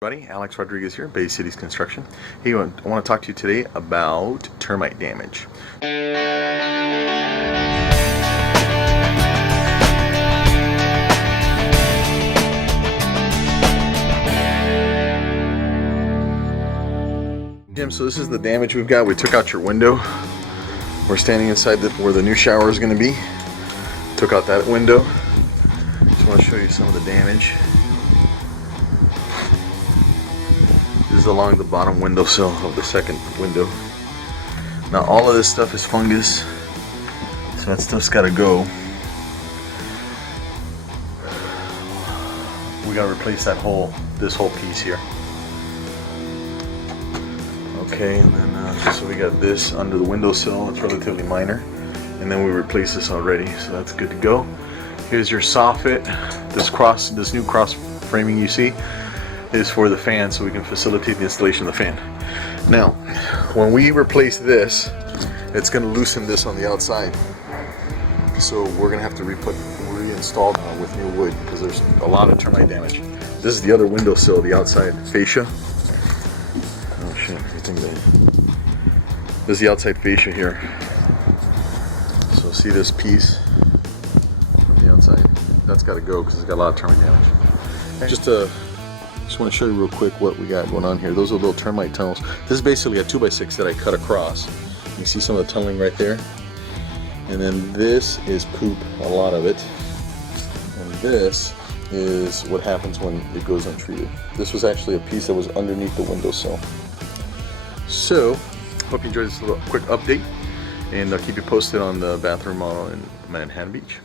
Buddy, Alex Rodriguez here, Bay Cities Construction. Hey, I want to talk to you today about termite damage. Jim, so this is the damage we've got. We took out your window. We're standing inside where the new shower is going to be. Took out that window. Just want to show you some of the damage. This is along the bottom windowsill of the second window. Now all of this stuff is fungus, so that stuff's got to go. We got to replace this whole piece here. Okay, and then so we got this under the windowsill. It's relatively minor, and then we replaced this already, so that's good to go. Here's your soffit. This new cross framing you see is for the fan, so we can facilitate the installation of the fan. Now, when we replace this, it's going to loosen this on the outside. So we're going to have to reinstall now with new wood because there's a lot of termite damage. This is the other windowsill, the outside fascia. Oh shit, I think this is the outside fascia here. So see this piece on the outside? That's got to go because it's got a lot of termite damage. Just want to show you real quick what we got going on here. Those are little termite tunnels. This is basically a 2x6 that I cut across. You see some of the tunneling right there. And then this is poop, a lot of it. And this is what happens when it goes untreated. This was actually a piece that was underneath the windowsill. So, hope you enjoyed this little quick update. And I'll keep you posted on the bathroom model in Manhattan Beach.